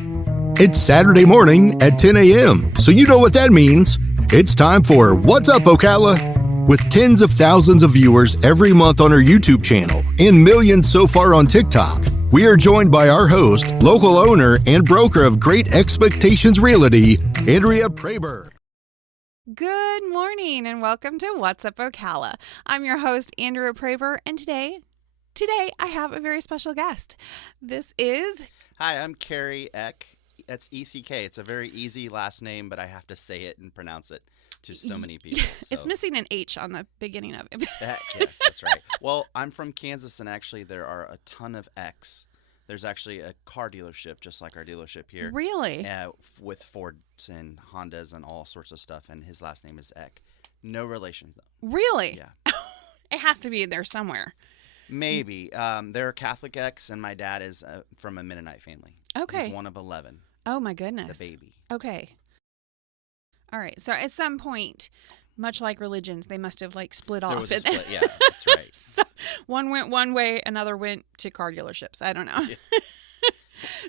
It's Saturday morning at 10 a.m., so you know what that means. It's time for What's Up, Ocala? With tens of thousands of viewers every month on our YouTube channel and millions so far on TikTok, we are joined by our host, local owner, and broker of Great Expectations Realty, Andrea Praber. Good morning and welcome to What's Up, Ocala. I'm your host, Andrea Praber, and today I have a very special guest. This is... Hi, I'm Kerry Eck. That's E-C-K. It's a very easy last name, but I have to say it and pronounce it to so many people. So. It's missing an H on the beginning of it. Yes, that's right. Well, I'm from Kansas, and actually there are a ton of Ecks. There's actually a car dealership, just like our dealership here. Really? With Fords and Hondas and all sorts of stuff, and his last name is Eck. No relation, though. Really? Yeah. It has to be in there somewhere. Maybe. There are Catholic Ecks, and my dad is from a Mennonite family. Okay. He's one of 11. Oh, my goodness. The baby. Okay. All right. So at some point, much like religions, they must have split off. There was a split. Yeah, that's right. So one went one way, another went to car dealerships. I don't know. Yeah.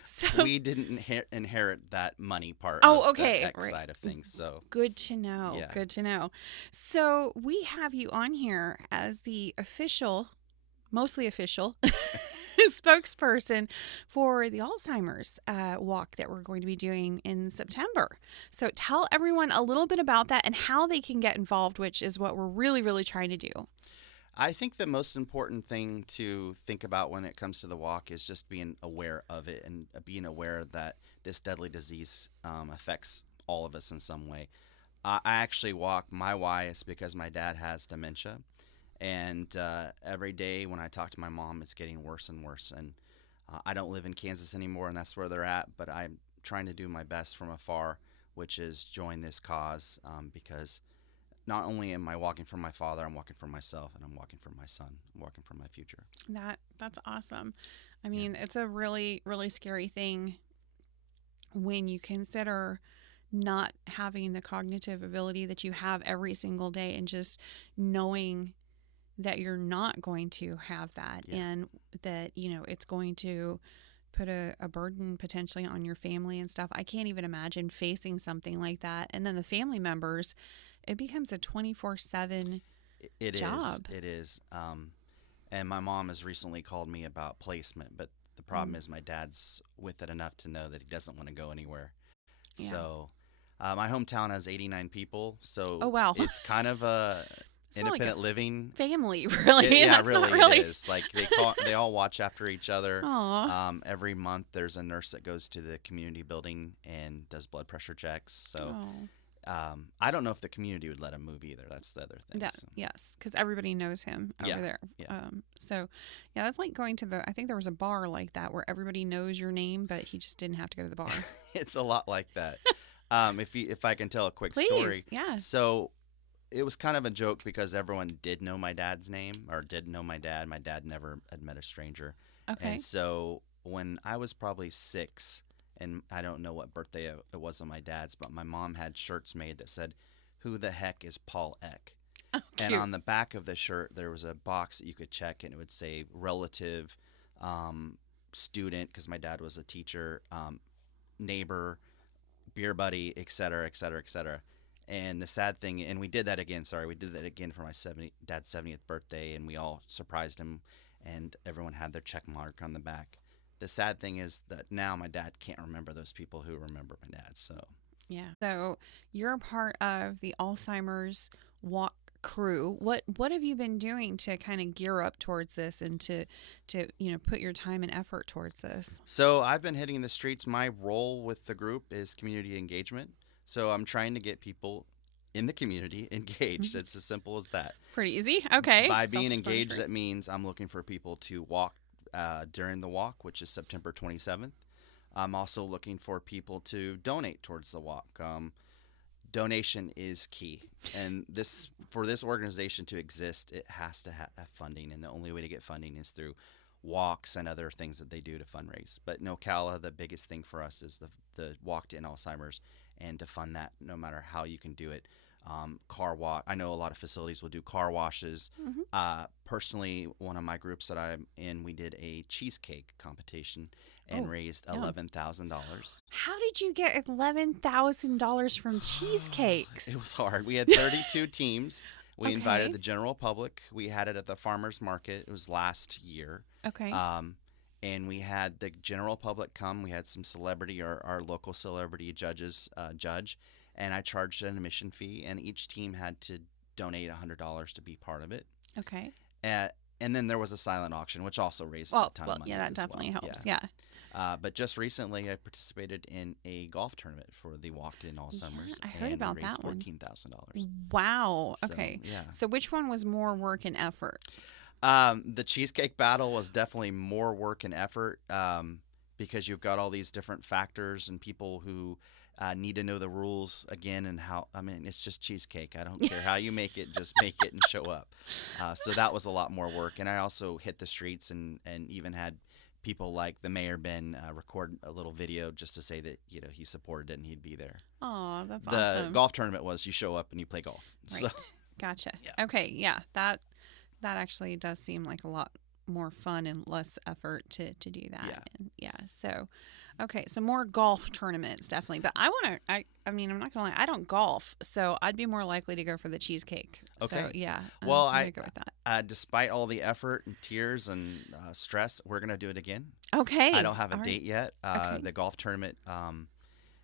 So we didn't inherit that money part of the X right. side of things. So good to know. Yeah. Good to know. So we have you on here as the mostly official spokesperson for the Alzheimer's walk that we're going to be doing in September. So tell everyone a little bit about that and how they can get involved, which is what we're really, really trying to do. I think the most important thing to think about when it comes to the walk is just being aware of it and being aware that this deadly disease affects all of us in some way. I actually walk. My why is because my dad has dementia. And every day when I talk to my mom, it's getting worse and worse. And I don't live in Kansas anymore, and that's where they're at. But I'm trying to do my best from afar, which is join this cause because not only am I walking for my father, I'm walking for myself, and I'm walking for my son. I'm walking for my future. That's awesome. I mean, It's a really, really scary thing when you consider not having the cognitive ability that you have every single day and just knowing that you're not going to have that and that, it's going to put a burden potentially on your family and stuff. I can't even imagine facing something like that. And then the family members, it becomes a 24/7 job. It is. And my mom has recently called me about placement, but the problem is my dad's with it enough to know that he doesn't want to go anywhere. Yeah. So my hometown has 89 people. So wow. It's kind of a... independent living family, really. Yeah, That's really, not really. It is. They all watch after each other. Aww. Every month there's a nurse that goes to the community building and does blood pressure checks. So I don't know if the community would let him move either. That's the other thing. Yes, because everybody knows him over there. Yeah. That's like going to I think there was a bar like that where everybody knows your name, but he just didn't have to go to the bar. It's a lot like that. If I can tell a quick Please, story. Yeah. So it was kind of a joke because everyone did know my dad's name or did know my dad. My dad never had met a stranger. Okay. And so when I was probably 6, and I don't know what birthday it was on my dad's, but my mom had shirts made that said, "Who the heck is Paul Eck?" Oh, and cute. on the back of the shirt, there was a box that you could check, and it would say relative, student, because my dad was a teacher, neighbor, beer buddy, et cetera, et cetera, et cetera. And the sad thing, and we did that again for my dad's 70th birthday, and we all surprised him, and everyone had their check mark on the back. The sad thing is that now my dad can't remember those people who remember my dad. So yeah. So you're a part of the Alzheimer's walk crew. What have you been doing to kind of gear up towards this and to put your time and effort towards this? So I've been hitting the streets. My role with the group is community engagement. So I'm trying to get people in the community engaged. It's as simple as that. Pretty easy. Okay. By being engaged, that means I'm looking for people to walk during the walk, which is September 27th. I'm also looking for people to donate towards the walk. Donation is key. And for this organization to exist, it has to have funding. And the only way to get funding is through walks and other things that they do to fundraise. But in Ocala, the biggest thing for us is the walk to end Alzheimer's, and to fund that no matter how you can do it. car wash. I know a lot of facilities will do car washes. Personally, one of my groups that I'm in, we did a cheesecake competition and raised $11,000. How did you get $11,000 from cheesecakes? It was hard. We had 32 teams. We Okay. invited the general public. We had it at the farmers market. It was last year. Okay. And we had the general public come. We had some celebrity or our local celebrity judges judge. And I charged an admission fee. And each team had to donate $100 to be part of it. Okay. And then there was a silent auction, which also raised a ton of money. Yeah, that as definitely well. helps. Yeah. But just recently, I participated in a golf tournament for the Walked In Alzheimer's. I heard about and raised that one. $14,000. Wow. So, Okay. yeah. So which one was more work and effort? The cheesecake battle was definitely more work and effort because you've got all these different factors and people who need to know the rules again and how. I mean, it's just cheesecake. I don't care how you make it, just make it and show up. So that was a lot more work. And I also hit the streets and even had people like the mayor Ben record a little video just to say that he supported it and he'd be there. Oh, that's The awesome. golf tournament was you show up and you play golf. Right. So, Gotcha. Yeah. Okay. Yeah. That actually does seem like a lot more fun and less effort to do that. Yeah. And so, okay. So more golf tournaments, definitely. But I mean, I'm not going to lie. I don't golf. So I'd be more likely to go for the cheesecake. So Okay. yeah. Well, I'm going to go with that. Despite all the effort and tears and stress, we're going to do it again. Okay. I don't have a All right. date yet. Okay. The golf tournament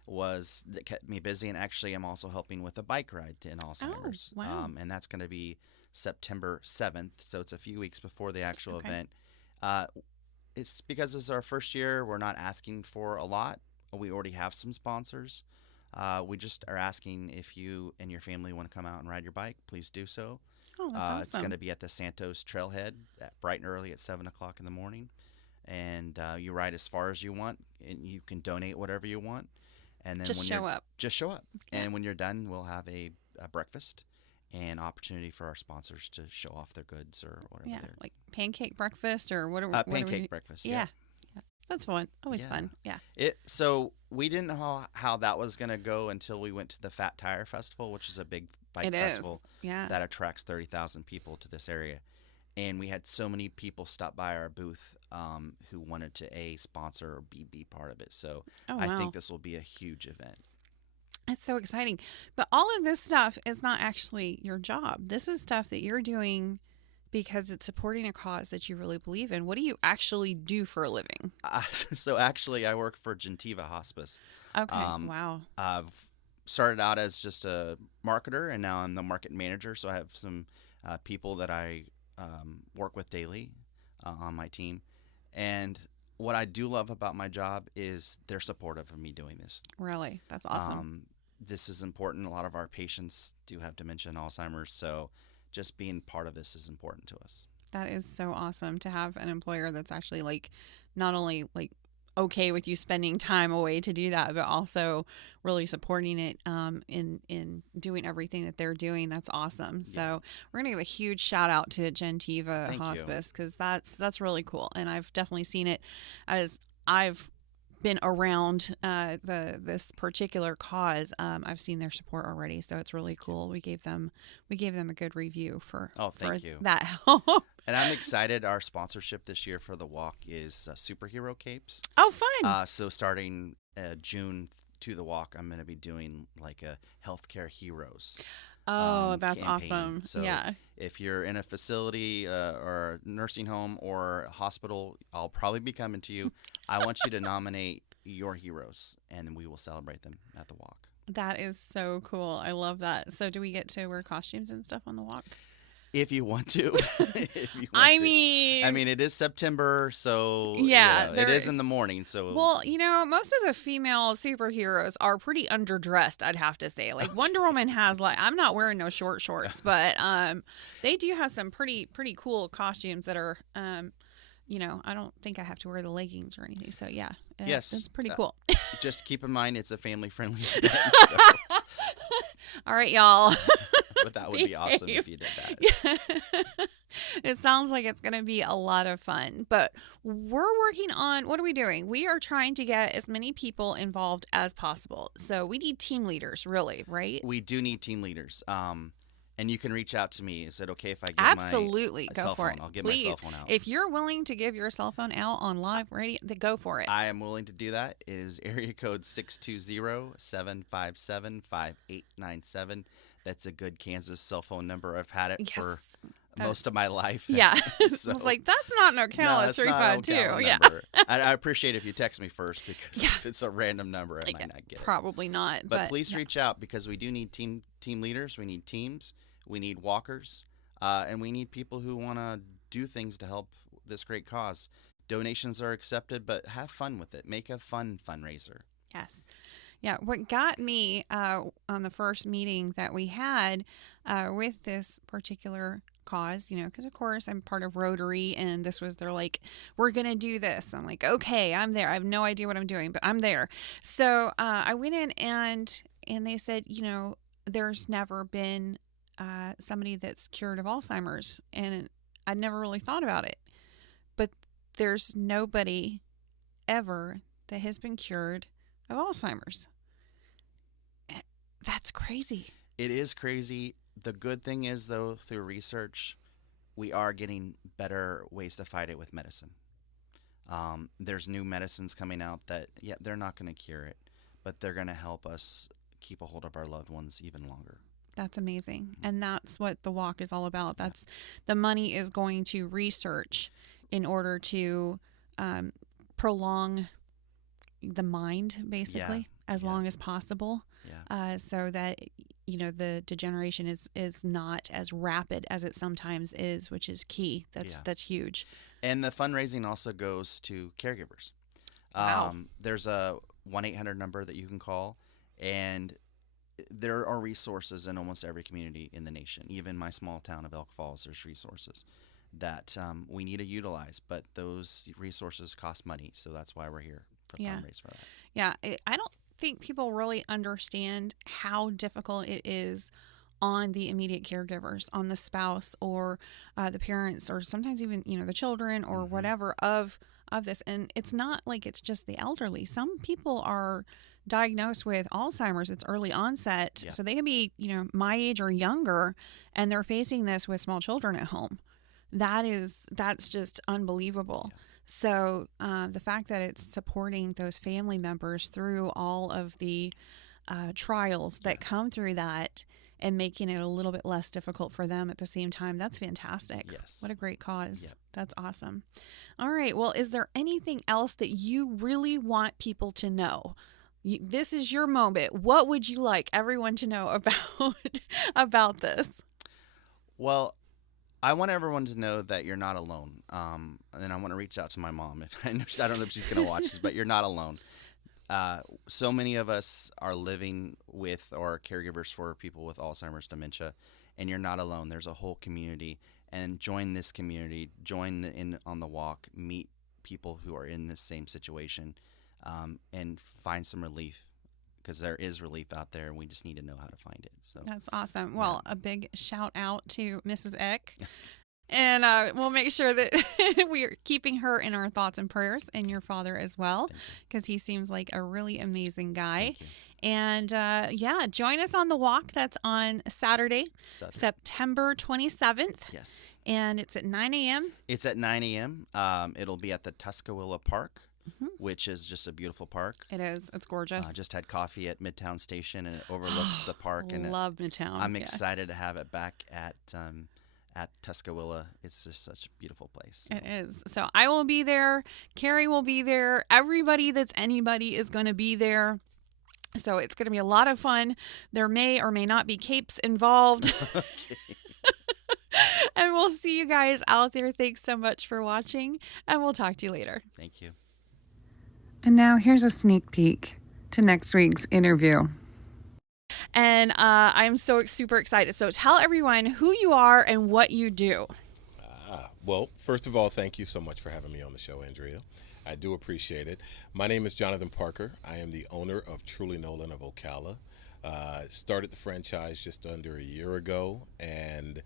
that kept me busy, and actually I'm also helping with a bike ride to Alzheimer's. wow. And that's going to be September 7th, so it's a few weeks before the actual Okay. event. It's because this is our first year. We're not asking for a lot. We already have some sponsors. We just are asking if you and your family want to come out and ride your bike, please do so. Oh, that's awesome. It's going to be at the Santos Trailhead bright and early at 7 o'clock in the morning. And you ride as far as you want, and you can donate whatever you want. And then Just when show you're, up. Just show up. Yeah. And when you're done, we'll have a breakfast and opportunity for our sponsors to show off their goods or whatever. Yeah. they're Like pancake breakfast or what? What pancake do we, breakfast. Yeah. That's fun. Always Yeah. fun. Yeah. So we didn't know how that was going to go until we went to the Fat Tire Festival, which is a big bike It is. festival Yeah. that attracts 30,000 people to this area. And we had so many people stop by our booth who wanted to sponsor or be part of it. So Oh, I wow. think this will be a huge event. It's so exciting. But all of this stuff is not actually your job. This is stuff that you're doing because it's supporting a cause that you really believe in. What do you actually do for a living? So actually, I work for Gentiva Hospice. Okay. Wow. I've started out as just a marketer, and now I'm the market manager. So I have some people that I work with daily on my team. And what I do love about my job is they're supportive of me doing this. Really? That's awesome. This is important. A lot of our patients do have dementia and Alzheimer's, so just being part of this is important to us. That is so awesome to have an employer that's actually like not only like okay with you spending time away to do that, but also really supporting it in doing everything that they're doing. That's awesome. Yeah. So we're gonna give a huge shout out to Gentiva Thank you. Hospice because that's really cool, and I've definitely seen it as I've been around this particular cause. I've seen their support already, so it's really cool. We gave them a good review for Thank you. that help. And I'm excited. Our sponsorship this year for the walk is superhero capes. Oh, fun! So starting June to the walk, I'm going to be doing like a healthcare heroes. That's campaign. awesome. So yeah. if you're in a facility or a nursing home or a hospital, I'll probably be coming to you. I want you to nominate your heroes, and we will celebrate them at the walk. That is so cool. I love that. So do we get to wear costumes and stuff on the walk? If you want to. If you want I to. mean, it is September, so Yeah, it there is is- in the morning. So well, most of the female superheroes are pretty underdressed, I'd have to say. Like Wonder Woman has I'm not wearing no short shorts, but they do have some pretty cool costumes that are I don't think I have to wear the leggings or anything. So yeah. Yes, It's pretty cool. just keep in mind it's a family-friendly event. So, All right, y'all. but that would be awesome if you did that. It sounds like it's going to be a lot of fun. But we're working on, what are we doing? We are trying to get as many people involved as possible. So we need team leaders, really, right? We do need team leaders. And you can reach out to me. Is it okay if I give Absolutely. my Go cell for phone? it. I'll give Please. my cell phone out. If you're willing to give your cell phone out on live radio, then go for it. I am willing to do that. It is area code 620-757-5897. That's a good Kansas cell phone number. I've had it for most of my life. Yeah. So, I was like, that's not an Ocala 352. Yeah. I appreciate if you text me first, because if it's a random number, I might not get it. Probably not. But please reach out, because we do need team leaders. We need teams. We need walkers. And we need people who want to do things to help this great cause. Donations are accepted, but have fun with it. Make a fun fundraiser. Yes. Yeah. What got me on the first meeting that we had with this particular cause, because of course I'm part of Rotary, and this was, they're like, we're going to do this. I'm like, okay, I'm there. I have no idea what I'm doing, but I'm there. So I went in and they said, there's never been somebody that's cured of Alzheimer's, and I'd never really thought about it, but there's nobody ever that has been cured of Alzheimer's. That's crazy. It is crazy. The good thing is, though, through research, we are getting better ways to fight it with medicine. There's new medicines coming out that, they're not going to cure it, but they're going to help us keep a hold of our loved ones even longer. That's amazing. And that's what the walk is all about. That's the money is going to research in order to prolong the mind, basically, as long as possible. So that, the degeneration is not as rapid as it sometimes is, which is key. That's huge. And the fundraising also goes to caregivers. Wow. There's a 1-800 number that you can call, and there are resources in almost every community in the nation. Even my small town of Elk Falls, there's resources that we need to utilize, but those resources cost money, so that's why we're here for fundraise for that. Yeah, I don't think people really understand how difficult it is on the immediate caregivers, on the spouse or the parents, or sometimes even the children or whatever of this. And it's not like it's just the elderly. Some people are diagnosed with Alzheimer's. It's early onset, so they can be my age or younger, and they're facing this with small children at home. That's just unbelievable. So the fact that it's supporting those family members through all of the trials that come through that, and making it a little bit less difficult for them at the same time, that's fantastic. Yes. What a great cause. That's awesome. All right. Well, is there anything else that you really want people to know? This is your moment. What would you like everyone to know about this? Well, I want everyone to know that you're not alone. And I want to reach out to my mom. I don't know if she's going to watch this, but you're not alone. So many of us are living with or caregivers for people with Alzheimer's, dementia, and you're not alone. There's a whole community, and join this community. Join in on the walk. Meet people who are in this same situation. And find some relief, because there is relief out there, and we just need to know how to find it. So that's awesome. Well, a big shout out to Mrs. Eck, and we'll make sure that we are keeping her in our thoughts and prayers, and your father as well, because he seems like a really amazing guy. And join us on the walk. That's on Saturday, September 27th. Yes. And it's at 9 a.m. It's at 9 a.m. It'll be at the Tuscaloosa Park. Which is just a beautiful park. It is. It's gorgeous. Just had coffee at Midtown Station, and it overlooks the park. And love Midtown. I'm excited to have it back at Tuscaloosa. It's just such a beautiful place. It is. So I will be there. Kerry will be there. Everybody that's anybody is going to be there. So it's going to be a lot of fun. There may or may not be capes involved. And we'll see you guys out there. Thanks so much for watching, and we'll talk to you later. Thank you. And now here's a sneak peek to next week's interview. And I'm so super excited. So tell everyone who you are and what you do. Well, first of all, thank you so much for having me on the show, Andrea. I do appreciate it. My name is Jonathan Parker. I am the owner of Truly Nolan of Ocala. Started the franchise just under a year ago, and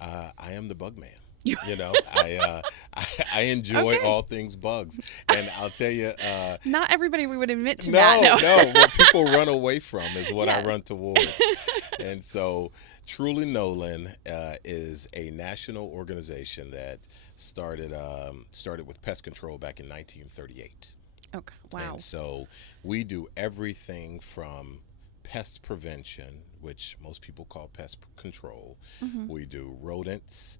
I am the bug man. You know, I enjoy Okay. all things bugs, and I'll tell you, Not everybody would admit to no, that. no, what people run away from is what I Yes. run towards. And so, Truly Nolan is a national organization that started with pest control back in 1938. Okay. Wow. And so we do everything from pest prevention, which most people call pest control. We do rodents,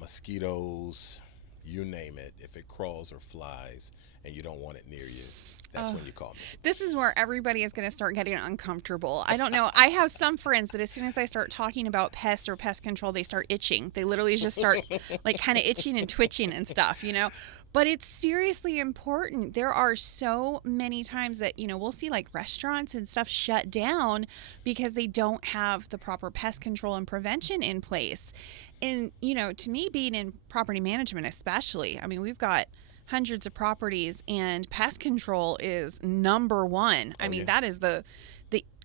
mosquitoes, you name it. If it crawls or flies and you don't want it near you, that's when you call me. This is where everybody is going to start getting uncomfortable. I don't know. I have some friends that as soon as I start talking about pests or pest control, they start itching. They literally just start like kind of itching and twitching and stuff, you know? But it's seriously important. There are so many times that, you know, we'll see like restaurants and stuff shut down because they don't have the proper pest control and prevention in place. And, you know, to me, being in property management especially, I mean, we've got hundreds of properties and pest control is number one. I mean, yeah. that is the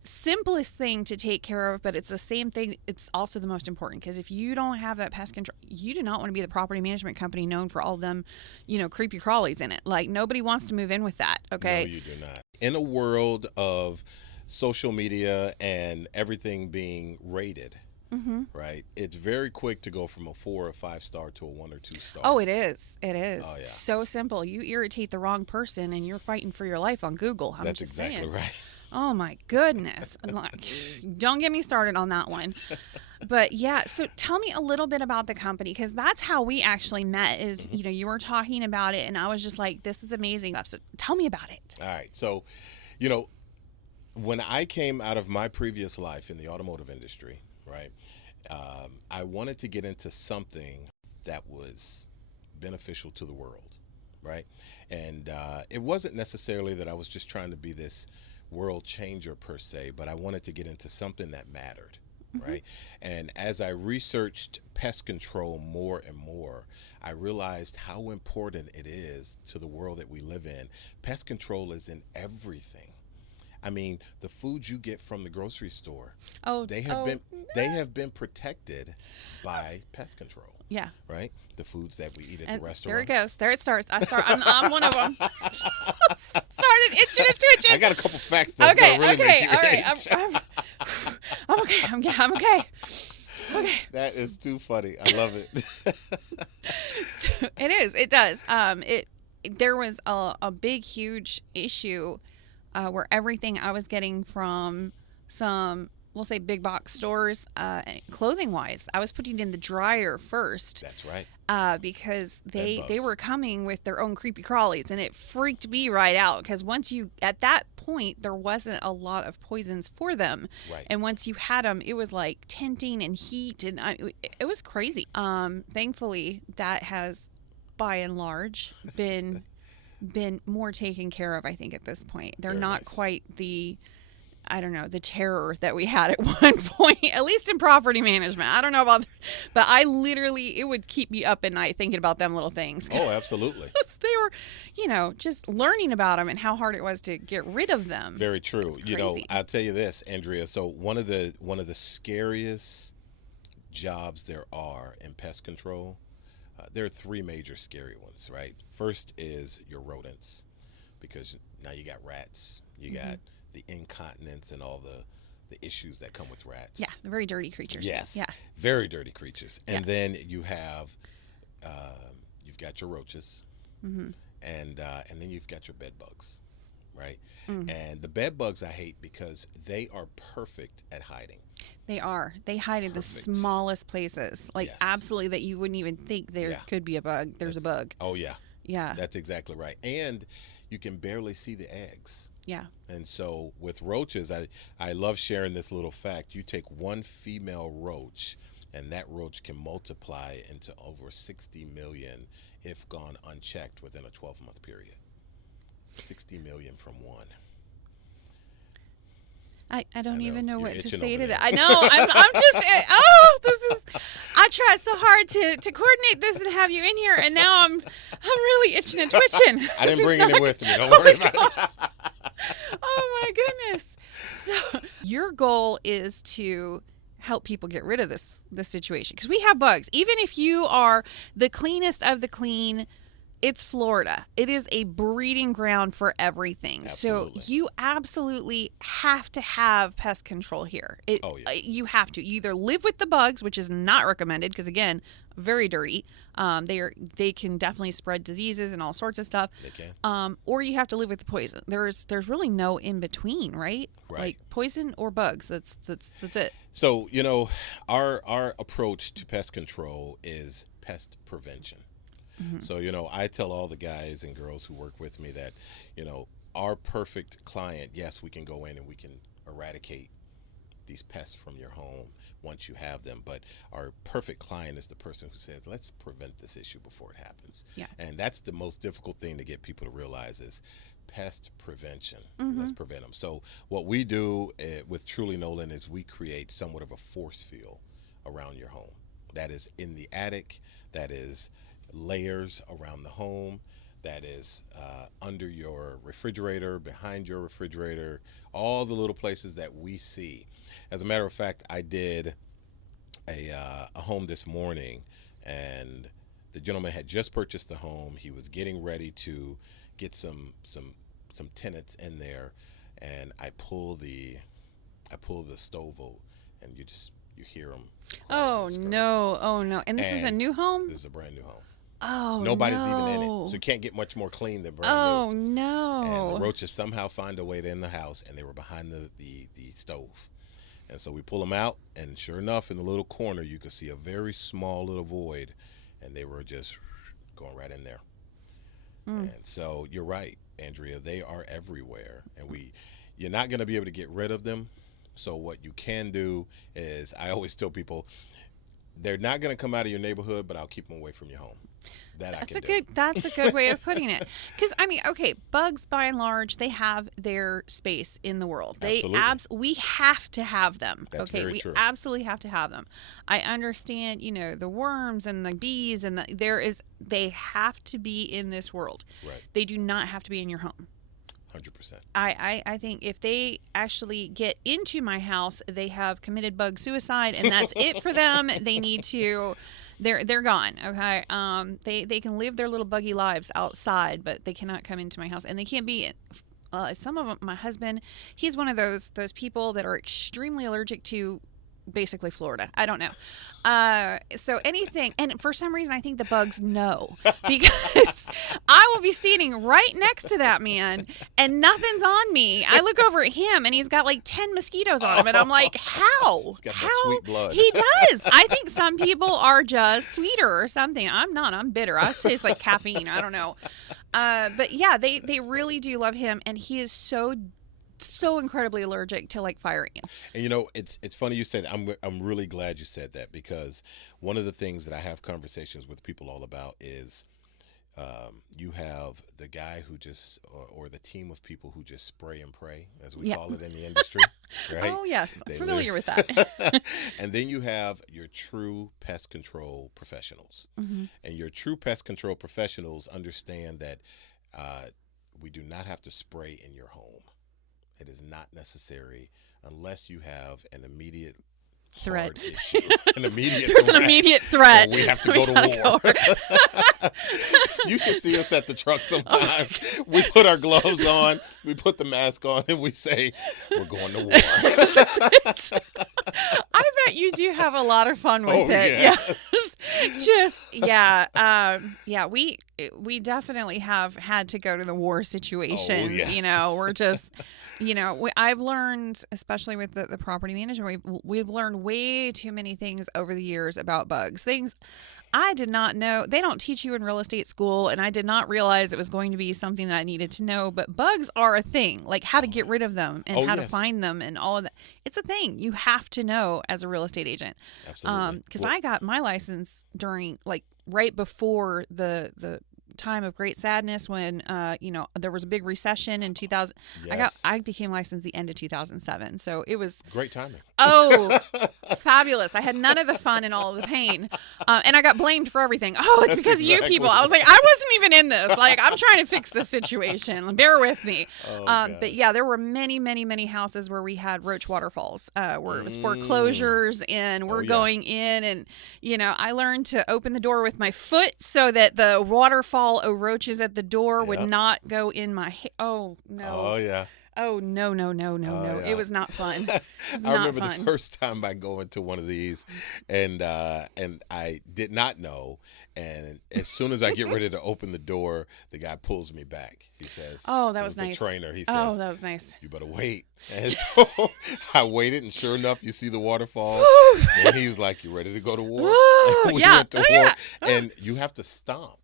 simplest thing to take care of, but it's the same thing. It's also the most important because if you don't have that pest control, you do not want to be the property management company known for all them, you know, creepy crawlies in it. Like nobody wants to move in with that. Okay. No, you do not. In a world of social media and everything being rated, right? It's very quick to go from a 4 or 5 star to a 1 or 2 star. Oh, it is. It is. Oh, yeah. So simple. You irritate the wrong person and you're fighting for your life on Google. I'm That's just exactly saying. right. Oh my goodness. Like, don't get me started on that one. But yeah, so tell me a little bit about the company because that's how we actually met is, you know, you were talking about it and I was just like, this is amazing. So tell me about it. All right. So, you know, when I came out of my previous life in the automotive industry, right, I wanted to get into something that was beneficial to the world, right? And it wasn't necessarily that I was just trying to be this world changer per se, but I wanted to get into something that mattered, right? And as I researched pest control more and more, I realized how important it is to the world that we live in. Pest control is in everything. I mean, the food you get from the grocery store, they have been protected by pest control. Yeah. Right? The foods that we eat at And the restaurant. there it goes. There it starts. I'm one of them. Started itching and twitching. I got a couple facts that's Okay. gonna really make you All right. itch. I'm okay. I'm okay. Okay. That is too funny. I love it. So it is. It does. There was a big, huge issue where everything I was getting from some, we'll say, big box stores, clothing wise, I was putting it in the dryer first. That's right. Because they Bedbugs. were coming with their own creepy crawlies, and it freaked me right out. Because once you, at that point, there wasn't a lot of poisons for them, Right. and once you had them, it was like tinting and heat, and it was crazy. Thankfully, that has, by and large, been more taken care of. I think at this point, they're Very not nice. quite the, I don't know, the terror that we had at one point, at least in property management. I don't know about, but I literally, it would keep me up at night thinking about them little things. Oh, absolutely. They were, you know, just learning about them and how hard it was to get rid of them. Very true. It's You know, crazy. I'll tell you this, Andrea. So one of the scariest jobs there are in pest control, there are 3 major scary ones, right? First is your rodents, because now you got rats, you got the incontinence and all the issues that come with rats. Yeah, the very dirty creatures. Yes. Yeah. Very dirty creatures. And Yeah. then you have, you've got your roaches, and then you've got your bed bugs, right? And the bed bugs I hate because they are perfect at hiding. They are. They hide in the Perfect. smallest places. Like Yes. absolutely that you wouldn't even think there Yeah. could be a bug. There's a bug. Oh yeah, Yeah. that's exactly right. And you can barely see the eggs. Yeah. And so with roaches, I love sharing this little fact. You take one female roach, and that roach can multiply into over 60 million if gone unchecked within a 12-month period. 60 million from one. I don't know. even know You're what to itching say over to there. that. I know. I tried so hard to coordinate this and have you in here, and now I'm really itching and twitching. I didn't This is bring not- any with me. Don't worry about it. Oh my goodness. So your goal is to help people get rid of this situation, because we have bugs. Even if you are the cleanest of the clean, it's Florida. It is a breeding ground for everything. Absolutely. So you absolutely have to have pest control here. You have to. You either live with the bugs, which is not recommended because, again, very dirty. They can definitely spread diseases and all sorts of stuff. They can. Or you have to live with the poison. There's really no in between, right? Right. Like poison or bugs. That's it. So, our approach to pest control is pest prevention. So, I tell all the guys and girls who work with me that, our perfect client, yes, we can go in and we can eradicate these pests from your home once you have them. But our perfect client is the person who says, let's prevent this issue before it happens. Yeah. And that's the most difficult thing to get people to realize is pest prevention. Let's prevent them. So what we do with Truly Nolan is we create somewhat of a force field around your home. That is in the attic, that is layers around the home, that is under your refrigerator, behind your refrigerator, all the little places that we see. As a matter of fact, I did a home this morning, and the gentleman had just purchased the home. He was getting ready to get some tenants in there, and I pull the stove out, and you hear them. Oh no! And this is a new home. This is a brand new home. Oh, Nobody's no. even in it, so you can't get much more clean than brand Oh new. no! And the roaches somehow find a way to in the house, and they were behind the stove. And so we pull them out, and sure enough, in the little corner, you could see a very small little void, and they were just going right in there. And so you're right, Andrea, they are everywhere, and you're not going to be able to get rid of them. So what you can do is, I always tell people, they're not going to come out of your neighborhood, but I'll keep them away from your home. That's a good way of putting it. Because bugs by and large, they have their space in the world. We have to have them. That's okay, very we true. absolutely have to have them. I understand, the worms and the bees and they have to be in this world. Right. They do not have to be in your home. 100%. I think if they actually get into my house, they have committed bug suicide, and that's it for them. They need to. They're gone. Okay. They can live their little buggy lives outside, but they cannot come into my house, and they can't be. Some of them, my husband, he's one of those people that are extremely allergic to basically Florida. I don't know. So anything, and for some reason I think the bugs know, because I will be standing right next to that man and nothing's on me. I look over at him and he's got like 10 mosquitoes on him, and I'm like, how? He's got that sweet blood. He does. I think some people are just sweeter or something. I'm not. I'm bitter. I taste like caffeine. I don't know. But yeah, they really do love him, and he is so incredibly allergic to like fire ants. And it's funny you said. I'm really glad you said that, because one of the things that I have conversations with people all about is you have the guy who just or the team of people who just spray and pray, as we call it in the industry. Right? Oh yes, I'm familiar with that. And then you have your true pest control professionals, and your true pest control professionals understand that we do not have to spray in your home. It is not necessary unless you have an immediate threat. Issue. An immediate threat. We have to go to war. You should see us at the truck sometimes. We put our gloves on, we put the mask on, and we say, we're going to war. I bet you do have a lot of fun with it. Yes. We definitely have had to go to the war situations. Oh, yes. We're just, I've learned, especially with the property management, we've learned way too many things over the years about bugs. Things I did not know. They don't teach you in real estate school, and I did not realize it was going to be something that I needed to know. But bugs are a thing, like how to get rid of them and how to find them and all of that. It's a thing you have to know as a real estate agent. Absolutely. Because I got my license during right before the time of great sadness when, there was a big recession in 2000. Yes. I became licensed the end of 2007. So it was Great timing. Oh, fabulous. I had none of the fun and all of the pain. And I got blamed for everything. Oh, it's because of you people. I was like, I wasn't even in this. Like, I'm trying to fix this situation. Bear with me. But yeah, there were many, many, many houses where we had roach waterfalls, where it was foreclosures and we're going in. And, I learned to open the door with my foot so that the waterfall of roaches at the door would not go in my Oh, no. Oh, yeah. Oh, no. Yeah. It was not fun. I remember the first time I go into one of these and I did not know. And as soon as I get ready to open the door, the guy pulls me back. He says, "Oh, that was nice." The trainer. He says, "Oh, that was nice. You better wait." And so I waited, and sure enough, you see the waterfall. And he's like, "You ready to go to war?" And we went to war. Yeah. And you have to stomp.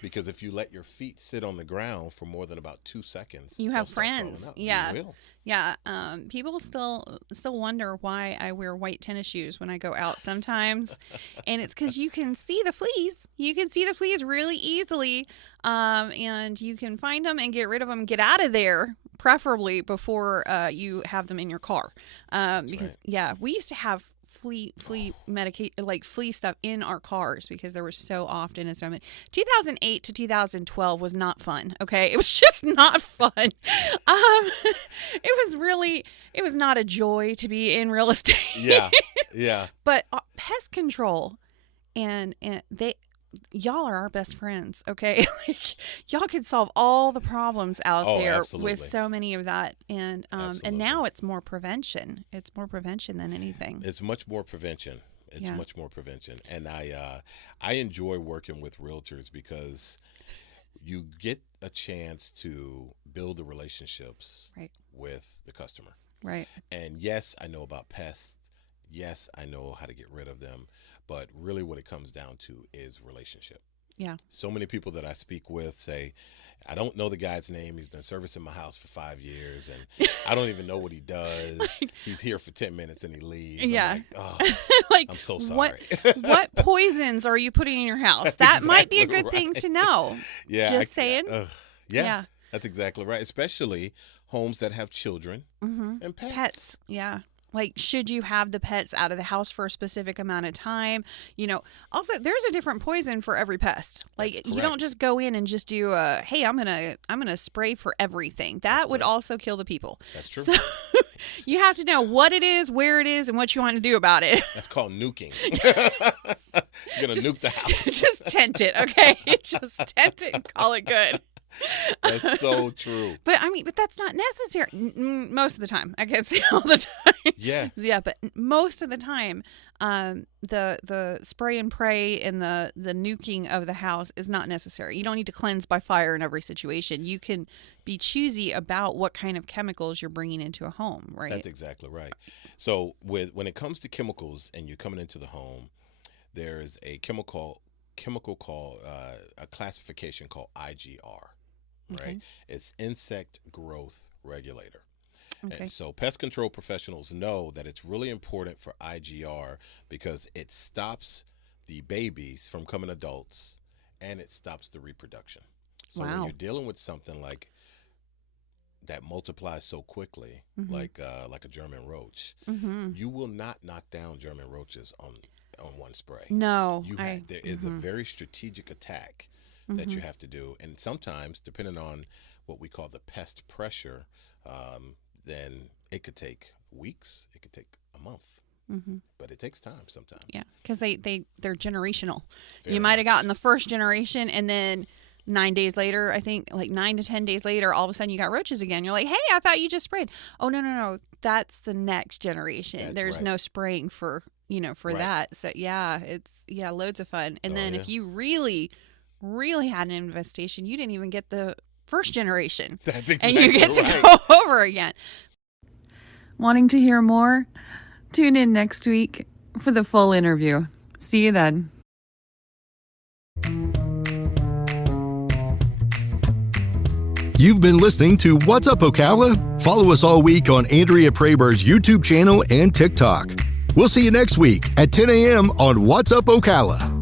Because if you let your feet sit on the ground for more than about 2 seconds, you have friends. Yeah. You will. Yeah. People still wonder why I wear white tennis shoes when I go out sometimes. And it's because you can see the fleas. You can see the fleas really easily. And you can find them and get rid of them, get out of there, preferably before you have them in your car. Because, we used to have flea stuff in our cars because there were so often and so many. 2008 to 2012 was not fun. Okay, it was just not fun. It was not a joy to be in real estate. Yeah. But pest control and y'all are our best friends, okay? Like, y'all could solve all the problems out there absolutely. with so many of that. And now it's more prevention. It's more prevention than anything. It's much more prevention. Much more prevention. And I enjoy working with realtors because you get a chance to build the relationships with the customer. Right. And yes, I know about pests. Yes, I know how to get rid of them. But really what it comes down to is relationship. Yeah. So many people that I speak with say, I don't know the guy's name. He's been servicing my house for 5 years, and I don't even know what he does. He's here for 10 minutes and he leaves. Yeah. I'm like, I'm so sorry. What poisons are you putting in your house? That might be a good thing to know. Yeah. Just saying. Yeah. That's exactly right. Especially homes that have children and pets. Yeah. Like, should you have the pets out of the house for a specific amount of time? Also, there's a different poison for every pest. Like, you don't just go in and just do hey, I'm gonna spray for everything. That would also kill the people. That's true. So you have to know what it is, where it is, and what you want to do about it. That's called nuking. You're gonna nuke the house. Just tent it, okay? Just tent it and call it good. That's so true. But that's not necessary most of the time. I can't say all the time. Yeah, but most of the time, the spray and pray and the nuking of the house is not necessary. You don't need to cleanse by fire in every situation. You can be choosy about what kind of chemicals you're bringing into a home, right? That's exactly right. So when it comes to chemicals and you're coming into the home, there's a chemical called a classification called IGR. Right? Okay. It's insect growth regulator. Okay. And so pest control professionals know that it's really important for IGR because it stops the babies from becoming adults and it stops the reproduction. So when you're dealing with something like that multiplies so quickly, like a German roach, you will not knock down German roaches on one spray. No. There is a very strategic attack that you have to do. And sometimes, depending on what we call the pest pressure, then it could take weeks, it could take a month. But it takes time sometimes. Yeah, because they're generational. You might have gotten the first generation and then 9 days later, I think like 9 to 10 days later, all of a sudden you got roaches again. You're like, hey, I thought you just sprayed. Oh, no. That's the next generation. There's no spraying for that. So it's loads of fun. And then if you really had an infestation, you didn't even get the first generation. That's exactly and you get to go over again. Wanting to hear more? Tune in next week for the full interview. See you then. You've been listening to What's Up, Ocala? Follow us all week on Andrea Praber's YouTube channel and TikTok. We'll see you next week at 10 a.m. on What's Up, Ocala.